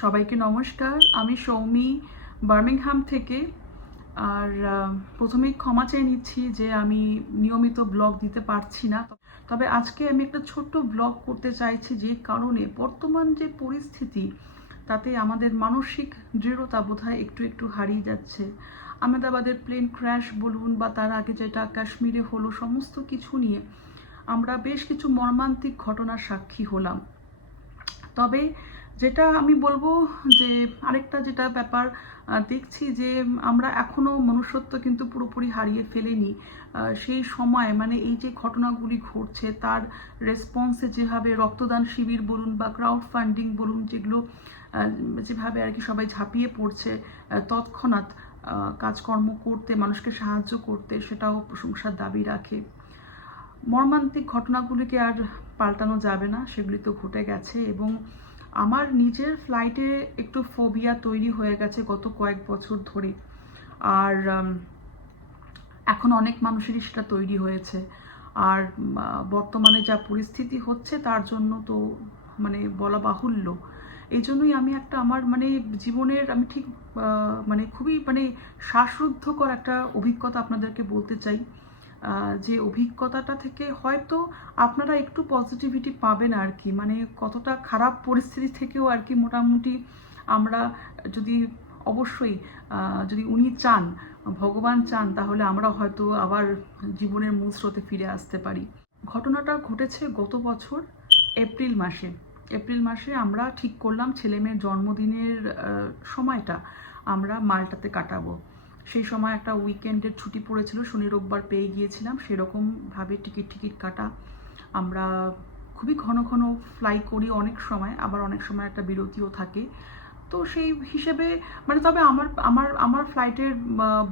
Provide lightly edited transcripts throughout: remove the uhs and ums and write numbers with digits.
সবাইকে নমস্কার। আমি সৌমি, বার্মিংহাম থেকে। আর প্রথমেই ক্ষমা চেয়ে নিচ্ছি যে আমি নিয়মিত ব্লগ দিতে পারছি না। তবে আজকে আমি একটা ছোট্ট ব্লগ করতে চাইছি, যে কারণে বর্তমান যে পরিস্থিতি, তাতে আমাদের মানসিক দৃঢ়তা বোধহয় একটু একটু হারিয়ে যাচ্ছে। আহমেদাবাদের প্লেন ক্র্যাশ বলুন, বা তার আগে যেটা কাশ্মীরে হলো, সমস্ত কিছু নিয়ে আমরা বেশ কিছু মর্মান্তিক ঘটনার সাক্ষী হলাম। তবে যেটা আমি বলবো, যে আরেকটা যেটা ব্যাপার দেখছি, যে আমরা এখনো মনুষ্যত্ব কিন্তু পুরোপুরি হারিয়ে ফেলিনি। সেই সময় মানে এই যে ঘটনাগুলি ঘটছে, তার রেসপন্সে যেভাবে রক্তদান শিবির বলুন বা ক্রাউড ফান্ডিং বলুন, যেগুলো যেভাবে আর কি সবাই ঝাঁপিয়ে পড়ছে তৎক্ষণাৎ কাজকর্ম করতে, মানুষকে সাহায্য করতে, সেটাও প্রশংসার দাবি রাখে। মর্মান্তিক ঘটনাগুলিকে আর পাল্টানো যাবে না, সেগুলি তো ঘটে গেছে। এবং আমার নিজের ফ্লাইটে একটু ফোবিয়া তৈরি হয়ে গেছে গত কয়েক বছর ধরে। আর এখন অনেক মানুষেরই সেটা তৈরি হয়েছে। আর বর্তমানে যা পরিস্থিতি হচ্ছে, তার জন্য তো মানে বলা বাহুল্য। এই জন্যই আমি একটা আমার মানে জীবনের আমি ঠিক মানে খুবই মানে শ্বাসরুদ্ধকর একটা অভিজ্ঞতা আপনাদেরকে বলতে চাই। যে অভিজ্ঞতাটা থেকে হয়তো আপনারা একটু পজিটিভিটি পাবেন আর কি। মানে কতটা খারাপ পরিস্থিতি থেকেও আর কি মোটামুটি আমরা যদি অবশ্যই যদি উনি চান, ভগবান চান, তাহলে আমরা হয়তো আবার জীবনের মূল স্রোতে ফিরে আসতে পারি। ঘটনাটা ঘটেছে গত বছর এপ্রিল মাসে আমরা ঠিক করলাম ছেলেমেয়ের জন্মদিনের সময়টা আমরা মাল্টাতে কাটাবো। সেই সময় একটা উইকেন্ডের ছুটি পড়েছিল, শনি রোববার পেয়ে গিয়েছিলাম। সেরকমভাবে টিকিট কাটা। আমরা খুবই ঘন ঘন ফ্লাই করি অনেক সময়, আবার অনেক সময় একটা বিরতিও থাকে। তো সেই হিসেবে মানে তবে আমার আমার আমার ফ্লাইটের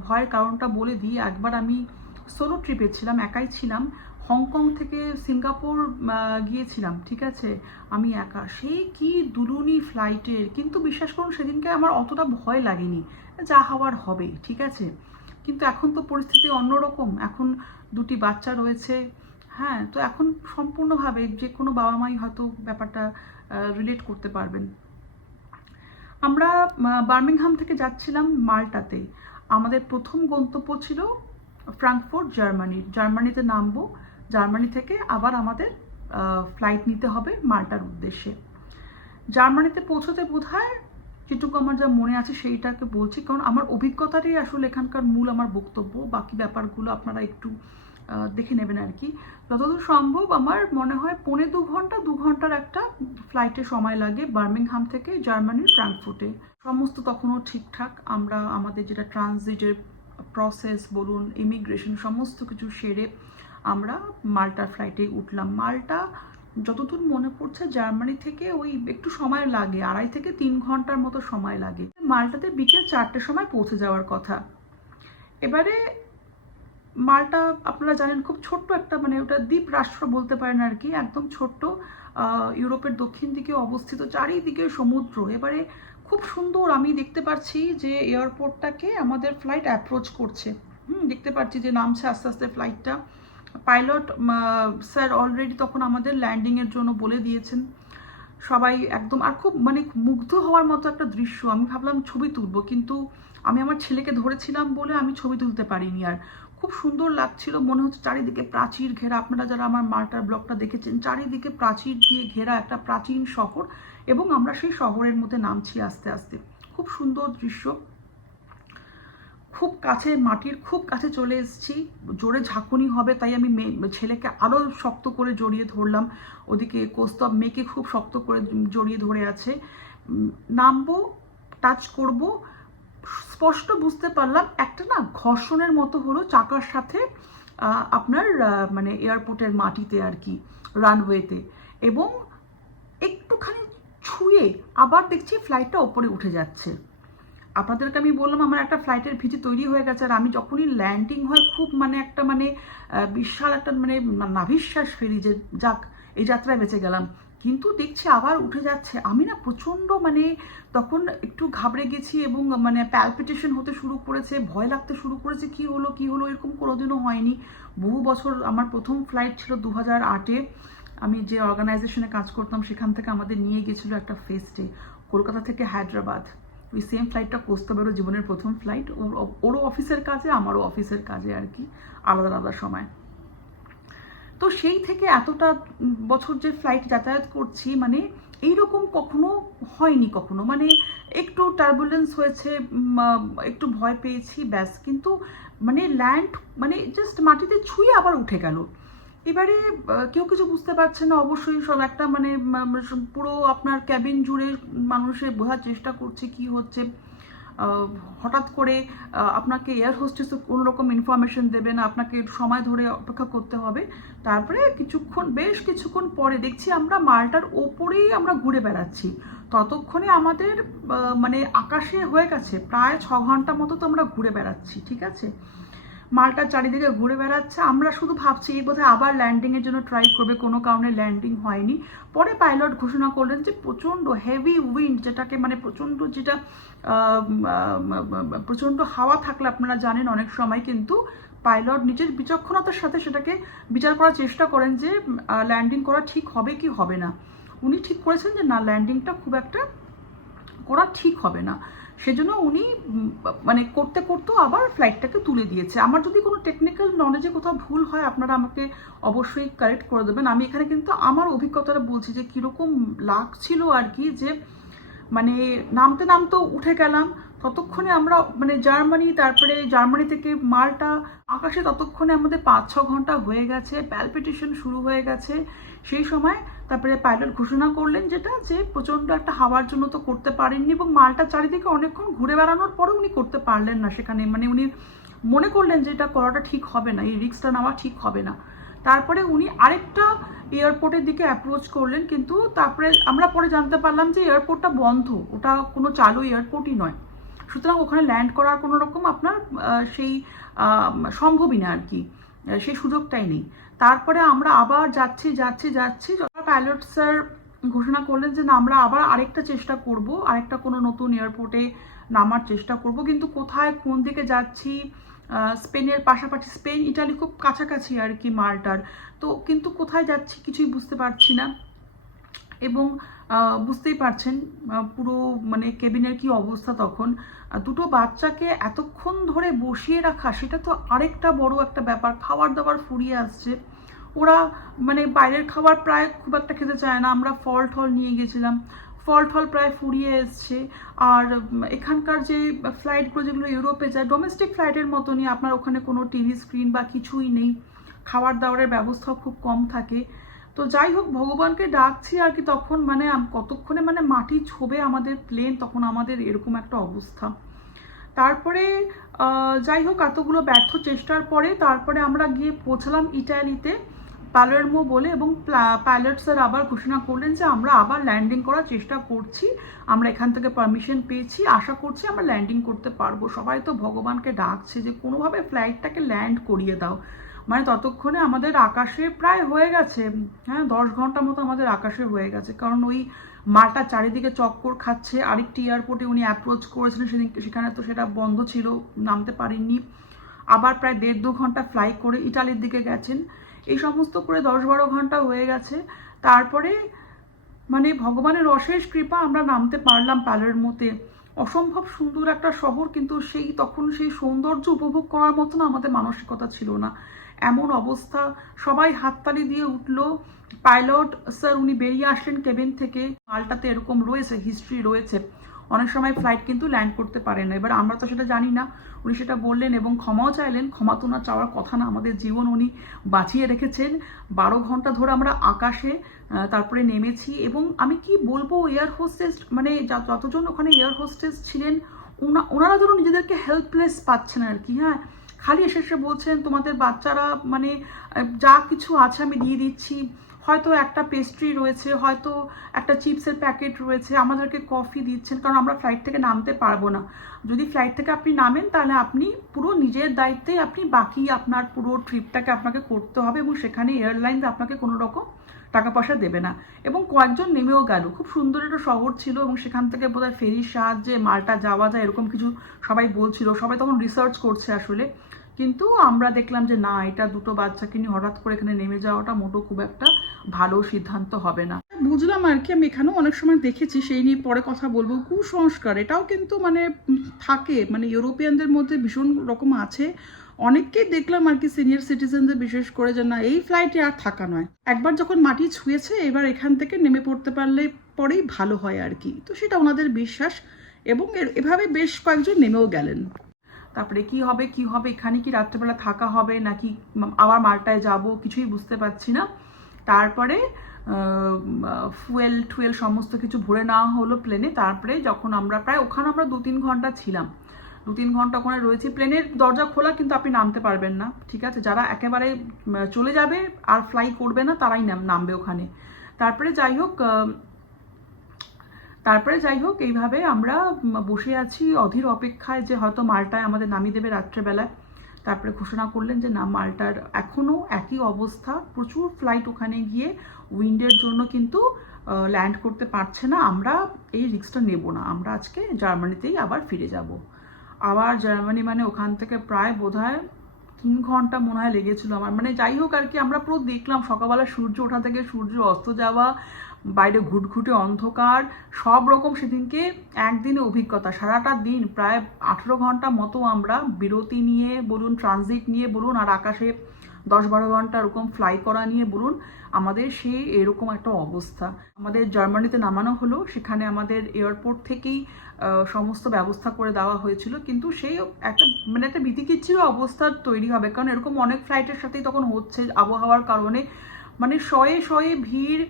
ভয়ের কারণটা বলে দিই। একবার আমি সোলো ট্রিপে ছিলাম, একাই ছিলাম। হংকং থেকে সিঙ্গাপুর গিয়েছিলাম, ঠিক আছে, আমি একা। সেই কি দুলুনি ফ্লাইটের, কিন্তু বিশ্বাস করুন সেদিনকে আমার অতটা ভয় লাগেনি, যা হওয়ার হবে, ঠিক আছে। কিন্তু এখন তো পরিস্থিতি অন্যরকম, এখন দুটি বাচ্চা রয়েছে। হ্যাঁ, তো এখন সম্পূর্ণভাবে যে কোনো বাবা মাই হয়তো ব্যাপারটা রিলেট করতে পারবেন। আমরা বার্মিংহাম থেকে যাচ্ছিলাম মাল্টাতে। আমাদের প্রথম গন্তব্য ছিল ফ্রাঙ্কফুর্ট, জার্মানিতে নামবো। জার্মানি থেকে আবার আমাদের ফ্লাইট নিতে হবে মাল্টার উদ্দেশ্যে। জার্মানিতে পৌঁছতে বোধহয় যেটুকু আমার যা মনে আছে সেইটাকে বলছি, কারণ আমার অভিজ্ঞতাটাই আসলে এখানকার মূল আমার বক্তব্য। বাকি ব্যাপারগুলো আপনারা একটু দেখে নেবেন আর কি। যতদূর সম্ভব আমার মনে হয় 2.25 ঘন্টার একটা ফ্লাইটে সময় লাগে বার্মিংহাম থেকে জার্মানির ফ্রাঙ্কফুর্টে। সমস্ত তখনও ঠিকঠাক। আমরা আমাদের যেটা ট্রানজিটের প্রসেস বলুন, ইমিগ্রেশন, সমস্ত কিছু সেরে আমরা মাল্টার ফ্লাইটে উঠলাম। মাল্টা যতদূর মনে পড়ছে জার্মানি থেকে ওই একটু সময় লাগে, 2.5 থেকে 3 ঘন্টার মতো সময় লাগে। মাল্টাতে বিকেল 4টের সময় পৌঁছে যাওয়ার কথা। এবারে মাল্টা আপনারা জানেন খুব ছোট্ট একটা মানে ওটা দ্বীপ রাষ্ট্র বলতে পারেন আর কি, একদম ছোট্ট। ইউরোপের দক্ষিণ দিকে অবস্থিত, চারিদিকে সমুদ্র। এবারে খুব সুন্দর আমি দেখতে পাচ্ছি যে এয়ারপোর্টটাকে আমাদের ফ্লাইট অ্যাপ্রোচ করছে। দেখতে পাচ্ছি যে নামছে আস্তে আস্তে ফ্লাইটটা। পাইলট স্যার অলরেডি তখন আমাদের ল্যান্ডিংয়ের জন্য বলে দিয়েছেন। সবাই একদম আর খুব মানে মুগ্ধ হওয়ার মতো একটা দৃশ্য। আমি ভাবলাম ছবি তুলবো, কিন্তু আমি আমার ছেলেকে ধরেছিলাম বলে আমি ছবি তুলতে পারিনি। আর খুব সুন্দর লাগছিল, মনে হচ্ছে চারিদিকে প্রাচীর ঘেরা। আপনারা যারা আমার মাল্টার ব্লগটা দেখেছেন, চারিদিকে প্রাচীর দিয়ে ঘেরা একটা প্রাচীন শহর, এবং আমরা সেই শহরের মধ্যে নামছি আস্তে আস্তে। খুব সুন্দর দৃশ্য। খুব কাছে, মাটির খুব কাছে চলে এসেছি। জোরে ঝাঁকুনি হবে, তাই আমি ছেলেকে আরও শক্ত করে জড়িয়ে ধরলাম। ওদিকে কৌস্তব মেয়েকে খুব শক্ত করে জড়িয়ে ধরে আছে। নামবো, টাচ করব, স্পষ্ট বুঝতে পারলাম একটা না ঘর্ষণের মতো হলো চাকার সাথে আপনার মানে এয়ারপোর্টের মাটিতে আর কি, রানওয়েতে। এবং একটুখানি ছুঁয়ে আবার দেখছি ফ্লাইটটা ওপরে উঠে যাচ্ছে। আপনাদেরকে আমি বললাম আমার একটা ফ্লাইটের ভীতি তৈরি হয়ে গেছে। আর আমি যখনই ল্যান্ডিং হয় খুব মানে একটা মানে বিশাল একটা মানে নাভিশ্বাস ফেরি যে যাক, এই যাত্রায় বেঁচে গেলাম। কিন্তু দেখছি আবার উঠে যাচ্ছে। আমি না প্রচণ্ড মানে তখন একটু ঘাবড়ে গেছি, এবং মানে প্যালপিটেশন হতে শুরু করেছে, ভয় লাগতে শুরু করেছে। কি হলো এরকম কোনোদিনও হয়নি। বহু বছর, আমার প্রথম ফ্লাইট ছিল 2008-এ। আমি যে অর্গানাইজেশনে কাজ করতাম সেখান থেকে আমাদের নিয়ে গেছিলো একটা ফেস্টে। কলকাতা থেকে হায়দ্রাবাদ, ওই সেম ফ্লাইটটা কোস্তাবেরও জীবনের প্রথম ফ্লাইট, ওরও অফিসের কাজে আমারও অফিসের কাজে আর কি, আলাদা আলাদা সময়। তো সেই থেকে এতটা বছর যে ফ্লাইট যাতায়াত করছি, মানে এইরকম কখনো হয়নি কখনো, মানে একটু টার্বুলেন্স হয়েছে, একটু ভয় পেয়েছি ব্যাস, কিন্তু মানে ল্যান্ড মানে জাস্ট মাটিতে ছুঁয়ে আবার উঠে গেল। এবারে কেউ কিছু বুঝতে পারছে না অবশ্যই, সব একটা মানে পুরো আপনার ক্যাবিন জুড়ে মানুষের বোঝার চেষ্টা করছে কি হচ্ছে। হঠাৎ করে আপনাকে এয়ার হোস্টেসও কোনো রকম ইনফরমেশন দেবে না, আপনাকে সময় ধরে অপেক্ষা করতে হবে। তারপরে বেশ কিছুক্ষণ পরে দেখছি আমরা মালটার ওপরেই আমরা ঘুরে বেড়াচ্ছি। ততক্ষণে আমাদের মানে আকাশে হয়ে গেছে প্রায় 6 ঘন্টা মতো তো আমরা ঘুরে বেড়াচ্ছি, ঠিক আছে। মালটার চারিদিকে ঘুরে বেড়াচ্ছে, আমরা শুধু ভাবছি এই বোধহয় আবার ল্যান্ডিংয়ের জন্য ট্রাই করবে, কোনো কারণে ল্যান্ডিং হয়নি। পরে পাইলট ঘোষণা করলেন যে প্রচণ্ড হেভি উইন্ড, যেটাকে মানে প্রচণ্ড হাওয়া থাকলে আপনারা জানেন অনেক সময় কিন্তু পাইলট নিজের বিচক্ষণতার সাথে সেটাকে বিচার করার চেষ্টা করেন যে ল্যান্ডিং করা ঠিক হবে কি হবে না। উনি ঠিক করেছেন যে না, ল্যান্ডিংটা খুব একটা করা ঠিক হবে না, সেজন্য উনি মানে করতে করতেও আবার ফ্লাইটটাকে তুলে দিয়েছে। আমার যদি কোনো টেকনিক্যাল নলেজে কোথাও ভুল হয় আপনারা আমাকে অবশ্যই কারেক্ট করে দেবেন। আমি এখানে কিন্তু আমার অভিজ্ঞতাটা বলছি যে কীরকম লাগছিল আর কি, যে মানে নামতে নামতে উঠে গেলাম। ততক্ষণে আমরা মানে তারপরে জার্মানি থেকে মাল্টা আকাশে, ততক্ষণে আমাদের 5-6 ঘন্টা হয়ে গেছে, প্যালপিটেশন শুরু হয়ে গেছে। সেই সময় তারপরে পাইলট ঘোষণা করলেন যেটা, যে প্রচণ্ড একটা হাওয়ার জন্য তো করতে পারেননি, এবং মালটা চারিদিকে অনেকক্ষণ ঘুরে বেড়ানোর পরেও উনি করতে পারলেন না সেখানে, মানে উনি মনে করলেন যে এটা করাটা ঠিক হবে না, এই রিস্কটা নেওয়া ঠিক হবে না। তারপরে উনি আরেকটা এয়ারপোর্টের দিকে অ্যাপ্রোচ করলেন, কিন্তু তারপরে আমরা পরে জানতে পারলাম যে এয়ারপোর্টটা বন্ধ, ওটা কোনো চালু এয়ারপোর্টই নয়। সুতরাং ওখানে ল্যান্ড করার কোনো রকম আপনার সেই সম্ভবই না আর কি, সেই সুযোগটাই নেই। তারপরে আমরা আবার যাচ্ছি, পাইলট স্যার ঘোষণা করলেন যে না, আমরা আবার আরেকটা চেষ্টা করব, আরেকটা কোনো নতুন এয়ারপোর্টে নামার চেষ্টা করব, কিন্তু কোথায় কোন দিকে যাচ্ছি, স্পেনের পাশাপাশি, স্পেন ইটালি খুব কাছাকাছি আর কি মাল্টার, তো কিন্তু কোথায় যাচ্ছি কিছুই বুঝতে পারছি না। এবং বুঝতেই পারছেন পুরো মানে কেবিনের কি অবস্থা তখন। দুটো বাচ্চাকে এতক্ষণ ধরে বসিয়ে রাখা, সেটা তো আরেকটা বড় একটা ব্যাপার। খাবার দাবার ফুরিয়ে আসছে, ওরা মানে বাইরের খাবার প্রায় খুব একটা খেতে চায় না। আমরা ফল টল নিয়ে গেছিলাম, ফল টল প্রায় ফুরিয়ে এসছে। আর এখানকার যে ফ্লাইটগুলো যেগুলো ইউরোপে যায়, ডোমেস্টিক ফ্লাইটের মতনই, আপনার ওখানে কোনো টিভি স্ক্রিন বা কিছুই নেই, খাবার দাবারের ব্যবস্থাও খুব কম থাকে। তো যাই হোক, ভগবানকে ডাকছি আর কি, তখন মানে কতক্ষণে মানে মাটি ছোবে আমাদের প্লেন, তখন আমাদের এরকম একটা অবস্থা। তারপরে যাই হোক, এতগুলো ব্যর্থ চেষ্টার পরে তারপরে আমরা গিয়ে পৌঁছালাম ইটালিতে, পালেরমো বলে, এবং পাইলট স্যার আবার ঘোষণা করলেন যে আমরা আবার ল্যান্ডিং করার চেষ্টা করছি, আমরা এখান থেকে পারমিশন পেয়েছি, আশা করছি আমরা ল্যান্ডিং করতে পারবো। সবাই তো ভগবানকে ডাকছে যে কোনোভাবে ফ্লাইটটাকে ল্যান্ড করিয়ে দাও। মানে ততক্ষণে আমাদের আকাশে প্রায় হয়ে গেছে, হ্যাঁ 10 ঘন্টা মতো আমাদের আকাশে হয়ে গেছে, কারণ ওই মালটা চারিদিকে চক্কর খাচ্ছে। আরেকটি এয়ারপোর্টে উনি অ্যাপ্রোচ করেছিলেন সেখানে তো সেটা বন্ধ ছিল, নামতে পারেননি। আবার প্রায় 1.5-2 ঘন্টা ফ্লাই করে ইটালির দিকে গেছেন। এই সমস্ত করে 10-12 ঘন্টা হয়ে গেছে। তারপরে মানে ভগবানের অশেষ কৃপা আমরা নামতে পারলাম পালেরমোতে। অসম্ভব সুন্দর একটা শহর, কিন্তু তখন সেই সৌন্দর্য উপভোগ করার মতন আমাদের মানসিকতা ছিল না, এমন অবস্থা। সবাই হাততালি দিয়ে উঠলো। পাইলট স্যার উনি বেরিয়ে আসলেন কেবিন থেকে। মালটাতে এরকম রয়েছে, হিস্ট্রি রয়েছে, অনেক সময় ফ্লাইট কিন্তু ল্যান্ড করতে পারে না। এবার আমরা তো সেটা জানি না, উনি সেটা বললেন এবং ক্ষমাও চাইলেন। ক্ষমা তো না চাওয়ার কথা না, আমাদের জীবন উনি বাঁচিয়ে রেখেছেন। 12 ঘন্টা ধরে আমরা আকাশে তারপরে নেমেছি। এবং আমি কি বলবো, এয়ার হোস্টেস মানে যতজন ওখানে এয়ার হোস্টেস ছিলেন, ওনারা যেন নিজেদেরকে হেল্পলেস পাচ্ছেন আর কি। হ্যাঁ, খালি এসে বলছেন তোমাদের বাচ্চারা মানে যা কিছু আছে আমি দিয়ে দিচ্ছি, হয়তো একটা পেস্ট্রি রয়েছে, হয়তো একটা চিপসের প্যাকেট রয়েছে, আমাদেরকে কফি দিচ্ছেন, কারণ আমরা ফ্লাইট থেকে নামতে পারবো না। যদি ফ্লাইট থেকে আপনি নামেন তাহলে আপনি পুরো নিজের দায়িত্বে আপনি বাকি আপনার পুরো ট্রিপটাকে আপনাকে করতে হবে, এবং সেখানে এয়ারলাইন আপনাকে কোনো রকম টাকা পয়সা দেবে না। এবং কয়েকজন নেমেও গেল। খুব সুন্দর একটা শহর ছিল, এবং সেখান থেকে বোধহয় ফেরির সাহায্যে মাল্টা যাওয়া যায় এরকম কিছু সবাই বলছিল। সবাই তখন রিসার্চ করছে আসলে, কিন্তু আমরা দেখলাম যে না, এটা দুটো বাচ্চাকে নিয়ে হঠাৎ করে এখানে নেমে যাওয়াটা মোটো খুব একটা ভালো সিদ্ধান্ত হবে না। বুঝলাম আর কি, আমি এখানেও অনেক সময় দেখেছি, সেই নিয়ে পরে কথা বলবো। কুসংস্কার এটাও কিন্তু মানে থাকে, মানে ইউরোপিয়ানদের মধ্যে ভীষণ রকম আছে। অনেককেই দেখলাম আর কি, সিনিয়র সিটিজেনদের বিশেষ করে, যে না এই ফ্লাইটে আর থাকা নয়, একবার যখন মাটি ছুঁয়েছে এবার এখান থেকে নেমে পড়তে পারলে পরেই ভালো হয় আর কি। তো সেটা ওনাদের বিশ্বাস, এবং এভাবে বেশ কয়েকজন নেমেও গেলেন। তারপরে কি হবে কি হবে, এখানে কি রাত্রেবেলা থাকা হবে নাকি আবার মাল্টায় যাব, কিছুই বুঝতে পারছি না। তারপরে ফুয়েল সমস্ত কিছু ভরে নেওয়া হলো প্লেনে। তারপরে যখন আমরা প্রায় ওখানে আমরা 2-3 ঘন্টা ছিলাম, 2-3 ঘন্টা ওখানে রয়েছি। প্লেনের দরজা খোলা, কিন্তু আপনি নামতে পারবেন না, ঠিক আছে? যারা একেবারে চলে যাবে আর ফ্লাই করবে না তারাই নামবে ওখানে। তারপরে যাই হোক এইভাবে আমরা বসে আছি অধীর অপেক্ষায় যে হয়তো মাল্টায় আমাদের নামিয়ে দেবে রাত্রেবেলায়। তারপরে ঘোষণা করলেন যে না, মাল্টার এখনও একই অবস্থা, প্রচুর ফ্লাইট ওখানে গিয়ে উইন্ডের জন্য কিন্তু ল্যান্ড করতে পারছে না। আমরা এই রিস্কটা নেব না, আমরা আজকে জার্মানিতেই আবার ফিরে যাব। আবার জার্মানি মানে ওখান থেকে প্রায় বোধহয় 3 ঘন্টা মনে হয় লেগেছিল আমার। মানে যাই হোক আর কি, আমরা পুরো দেখলাম সকালবেলা সূর্য ওঠা থেকে সূর্য অস্ত যাওয়া, বাইরে ঘুটঘুটে অন্ধকার, সব রকম সেদিনকে একদিনে অভিজ্ঞতা। সারাটা দিন প্রায় 18 ঘন্টা মতো আমরা বিরতি নিয়ে বলুন, ট্রানজিট নিয়ে বলুন, আর আকাশে 10-12 ঘন্টা এরকম ফ্লাই করা নিয়ে বলুন, আমাদের সেই এরকম একটা অবস্থা। আমাদের জার্মানিতে নামানো হলো, সেখানে আমাদের এয়ারপোর্ট থেকেই সমস্ত ব্যবস্থা করে দেওয়া হয়েছিল, কিন্তু সেই একটা মানে একটা ভীতিকিচ্ছির অবস্থা তৈরি হবে, কারণ এরকম অনেক ফ্লাইটের সাথেই তখন হচ্ছে আবহাওয়ার কারণে। মানে শয়ে শয়ে ভিড়,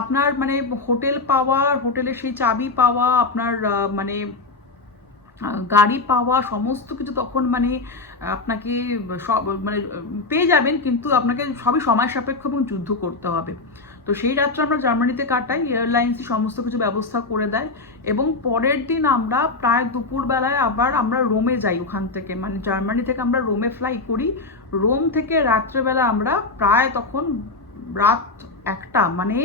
আপনার মানে হোটেল পাওয়া, হোটেলের সেই চাবি পাওয়া, আপনার মানে গাড়ি পাওয়া, সমস্ত কিছু তখন মানে আপনাকে সব মানে পেয়ে যাবেন, কিন্তু আপনাকে সবই সময় সাপেক্ষ এবং যুদ্ধ করতে হবে। তো সেই রাত্রে আমরা জার্মানিতে কাটাই, এয়ারলাইন্সই সমস্ত কিছু ব্যবস্থা করে দেয়। এবং পরের দিন আমরা প্রায় দুপুরবেলায় আবার আমরা রোমে যাই। ওখান থেকে মানে জার্মানি থেকে আমরা রোমে ফ্লাই করি। রোম থেকে রাত্রেবেলা আমরা প্রায় তখন রাত 1টা, মানে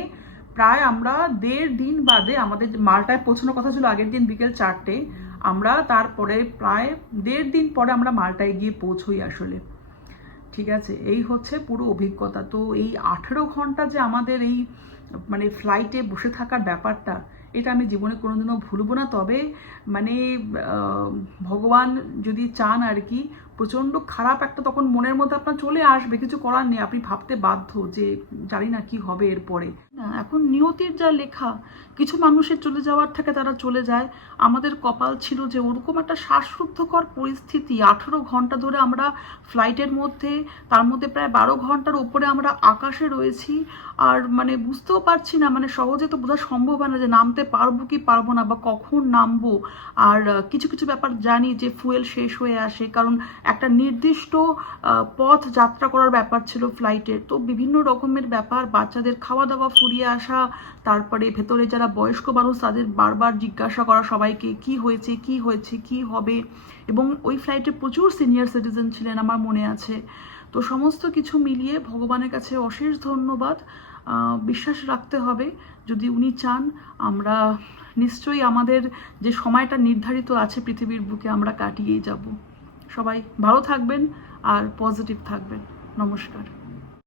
প্রায় আমরা 1.5 দিন বাদে, আমাদের মাল্টায় পৌঁছানোর কথা ছিল আগের দিন বিকেল 4টে, আমরা তারপরে প্রায় 1.5 দিন পরে আমরা মাল্টায় গিয়ে পৌঁছই আসলে। ঠিক আছে, এই হচ্ছে পুরো অভিজ্ঞতা। তো এই 18 ঘন্টা যে আমাদের এই মানে ফ্লাইটে বসে থাকার ব্যাপারটা, এটা আমি জীবনে কোনোদিনও ভুলবো না। তবে মানে ভগবান যদি চান আর কি, প্রচণ্ড খারাপ একটা তখন মনের মধ্যে আপনার চলে আসবে, কিছু করার নেই, আপনি ভাবতে বাধ্য যে জানি না কি হবে এরপরে। না, এখন নিয়তির যা লেখা, কিছু মানুষের চলে যাওয়ার থাকে তারা চলে যায়। আমাদের কপাল ছিল যে ওরকম একটা শ্বাসরুদ্ধকর পরিস্থিতি, 18 ঘন্টা ধরে আমরা ফ্লাইটের মধ্যে, তার মধ্যে প্রায় 12 ঘন্টার ওপরে আমরা আকাশে রয়েছি, আর মানে বুঝতেও পারছি না, মানে সহজে তো বোঝা সম্ভব হয় না যে নামতে পারবো কি পারবো না, বা কখন নামবো। আর কিছু কিছু ব্যাপার জানি যে ফুয়েল শেষ হয়ে আসে, কারণ একটা নির্দিষ্ট পথ যাত্রা করার ব্যাপার ছিল ফ্লাইটের। তো বিভিন্ন রকমের ব্যাপার, বাচ্চাদের খাওয়া দাওয়া ফুরিয়ে আসা, তারপরে ভেতরে যারা বয়স্ক মানুষ তাদের বারবার জিজ্ঞাসা করা সবাইকে কি হয়েছে কি হয়েছে কি হবে। এবং ওই ফ্লাইটে প্রচুর সিনিয়র সিটিজেন ছিলেন আমার মনে আছে। তো সমস্ত কিছু মিলিয়ে ভগবানের কাছে অশেষ ধন্যবাদ। বিশ্বাস রাখতে হবে, যদি উনি চান আমরা নিশ্চয়ই আমাদের যে সময়টা নির্ধারিত আছে পৃথিবীর বুকে আমরা কাটিয়েই যাব। সবাই ভালো থাকবেন আর পজিটিভ থাকবেন। নমস্কার।